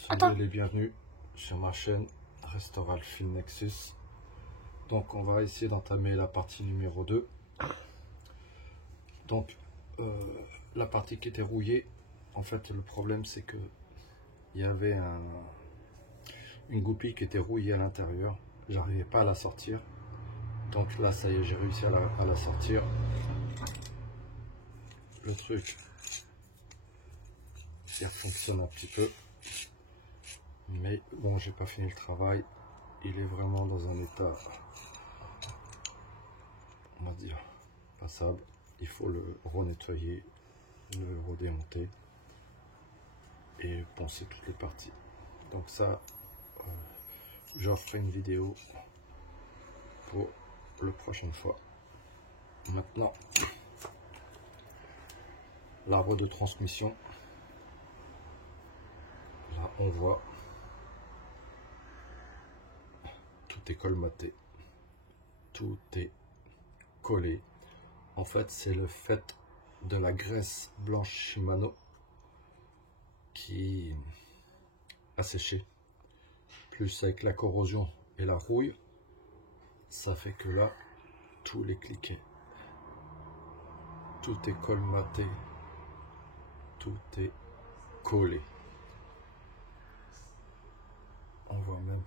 Soyez les bienvenus sur ma chaîne Restoral Fil Nexus. Donc on va essayer d'entamer la partie numéro 2. Donc la partie qui était rouillée, en fait le problème c'est que il y avait une goupille qui était rouillée à l'intérieur. J'arrivais pas à la sortir. Donc là ça y est, j'ai réussi à la sortir. Le truc, il fonctionne un petit peu. Mais bon, j'ai pas fini le travail. Il est vraiment dans un état, on va dire, passable. Il faut le renettoyer, le redémonter et poncer toutes les parties. Donc ça, je ferai une vidéo pour la prochaine fois. Maintenant, l'arbre de transmission. Là, on voit, tout est colmaté, tout est collé. En fait, c'est le fait de la graisse blanche Shimano qui a séché, plus avec la corrosion et la rouille, ça fait que là, tout est cliqué, tout est colmaté, tout est collé. On voit même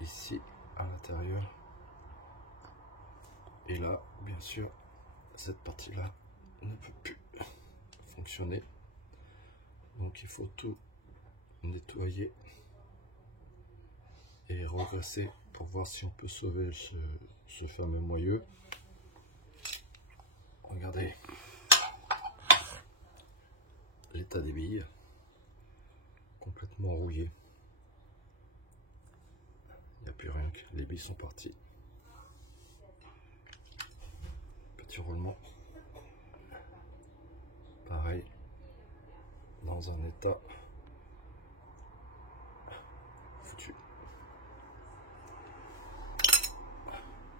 ici à l'intérieur. Et là, bien sûr, cette partie-là ne peut plus fonctionner. Donc il faut tout nettoyer et regresser pour voir si on peut sauver ce fameux moyeu. Regardez l'état des billes, complètement rouillé. Il n'y a plus rien, que les billes sont parties. Petit roulement. Pareil, dans un état foutu.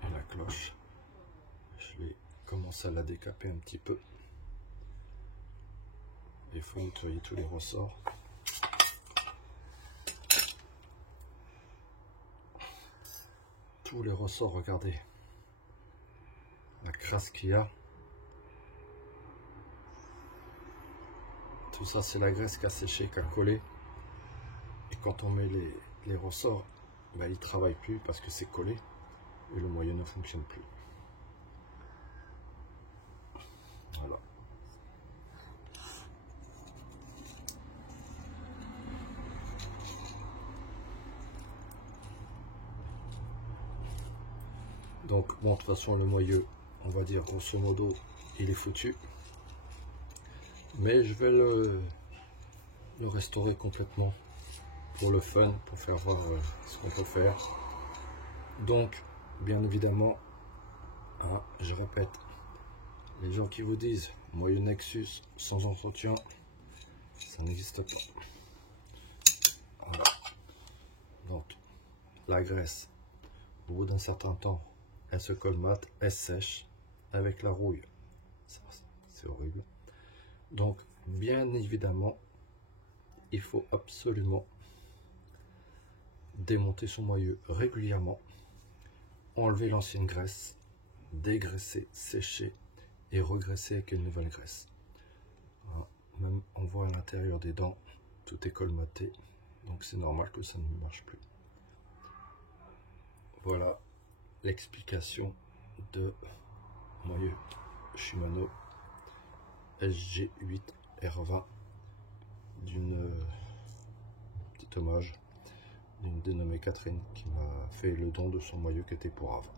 Et la cloche, je vais commencer à la décaper un petit peu. Il faut nettoyer tous les ressorts. Tous les ressorts, regardez la crasse qu'il y a. Tout ça, c'est la graisse qui a séché, qui a collé. Et quand on met les ressorts, ben, ils ne travaillent plus parce que c'est collé et le moyeu ne fonctionne plus. Voilà. Donc, bon, de toute façon, le moyeu, on va dire grosso modo, il est foutu. Mais je vais le restaurer complètement pour le fun, pour faire voir ce qu'on peut faire. Donc, bien évidemment, hein, je répète, les gens qui vous disent moyeu Nexus sans entretien, ça n'existe pas. Voilà. Donc, la graisse, au bout d'un certain temps, elle se colmate, elle sèche avec la rouille. C'est horrible. Donc, bien évidemment, il faut absolument démonter son moyeu régulièrement, enlever l'ancienne graisse, dégraisser, sécher et regraisser avec une nouvelle graisse. Voilà. Même on voit à l'intérieur des dents, tout est colmaté, donc c'est normal que ça ne marche plus. Voilà l'explication de moyeu Shimano SG8R20 d'une petite hommage d'une dénommée Catherine qui m'a fait le don de son moyeu qui était pour Ave.